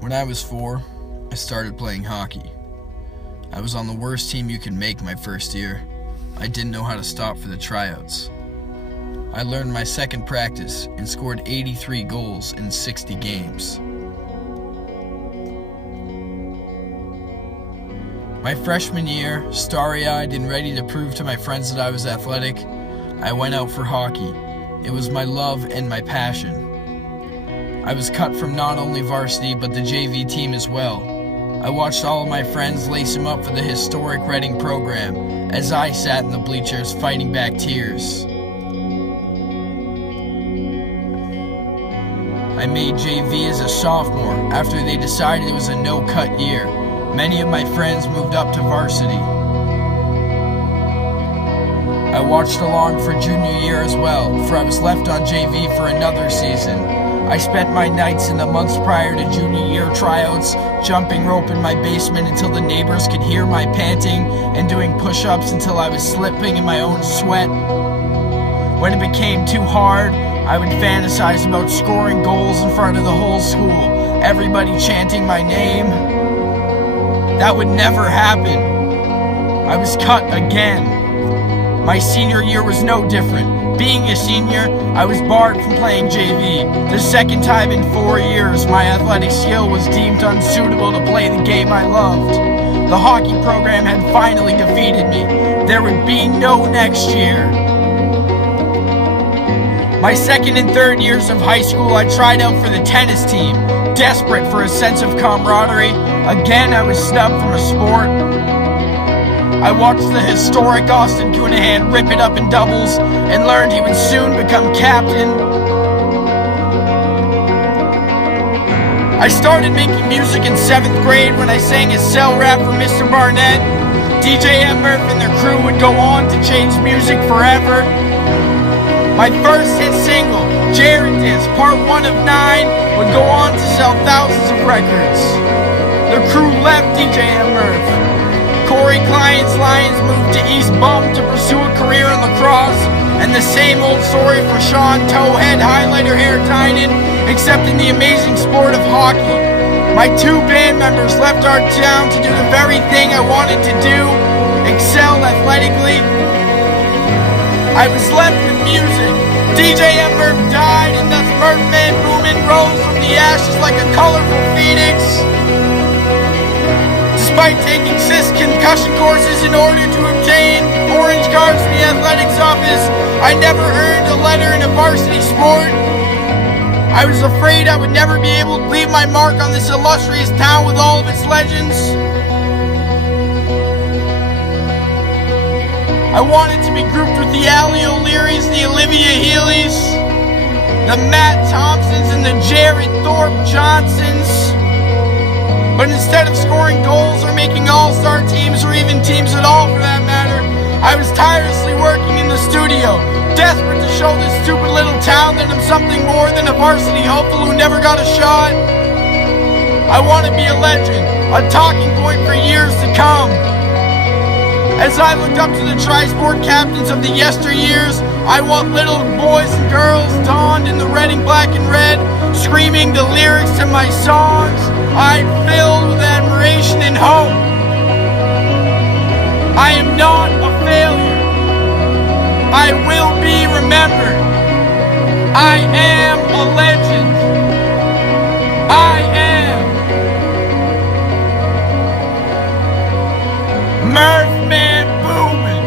When I was 4, I started playing hockey. I was on the worst team you could make my first year. I didn't know how to stop for the tryouts. I learned my second practice and scored 83 goals in 60 games. My freshman year, starry-eyed and ready to prove to my friends that I was athletic, I went out for hockey. It was my love and my passion. I was cut from not only varsity but the JV team as well. I watched all of my friends lace him up for the historic Reading program as I sat in the bleachers fighting back tears. I made JV as a sophomore after they decided it was a no-cut year. Many of my friends moved up to varsity. I watched along for junior year as well, for I was left on JV for another season. I spent my nights in the months prior to junior year tryouts, jumping rope in my basement until the neighbors could hear my panting, and doing push-ups until I was slipping in my own sweat. When it became too hard, I would fantasize about scoring goals in front of the whole school, everybody chanting my name. That would never happen. I was cut again. My senior year was no different. Being a senior, I was barred from playing JV. The second time in 4 years, my athletic skill was deemed unsuitable to play the game I loved. The hockey program had finally defeated me. There would be no next year. My second and third years of high school, I tried out for the tennis team, desperate for a sense of camaraderie. Again, I was snubbed from a sport. I watched the historic Austin Cunahan rip it up in doubles and learned he would soon become captain. I started making music in 7th grade when I sang a cell rap for Mr. Barnett. DJ M. Murph and their crew would go on to change music forever. My first hit single, Jared Diz, part 1 of 9, would go on to sell thousands of records. The crew left DJ M. Murph. Corey Klein's Lions moved to East Bum to pursue a career in lacrosse, and the same old story for Sean Towhead Highlighter Hair Tynan, except in the amazing sport of hockey. My 2 band members left our town to do the very thing I wanted to do, excel athletically. I was left with music. DJ M. Murph died, and thus Murph Man Boomin rose from the ashes like a colorful phoenix. Despite taking 6 concussion courses in order to obtain orange cards from the athletics office, I never earned a letter in a varsity sport. I was afraid I would never be able to leave my mark on this illustrious town with all of its legends. I wanted to be grouped with the Allie O'Learys, the Olivia Healey's, the Matt Thompsons, and the Jared Thorpe Johnsons. But instead of scoring goals or making all-star teams or even teams at all for that matter, I was tirelessly working in the studio, desperate to show this stupid little town that I'm something more than a varsity hopeful who never got a shot. I want to be a legend, a talking point for years to come. As I looked up to the tri-sport captains of the yesteryears, I want little boys and girls donned in the Reading black and red, screaming the lyrics to my songs. I'm filled with admiration and hope. I am not a failure. I will be remembered. I am a legend. I am Murph Man Boomin.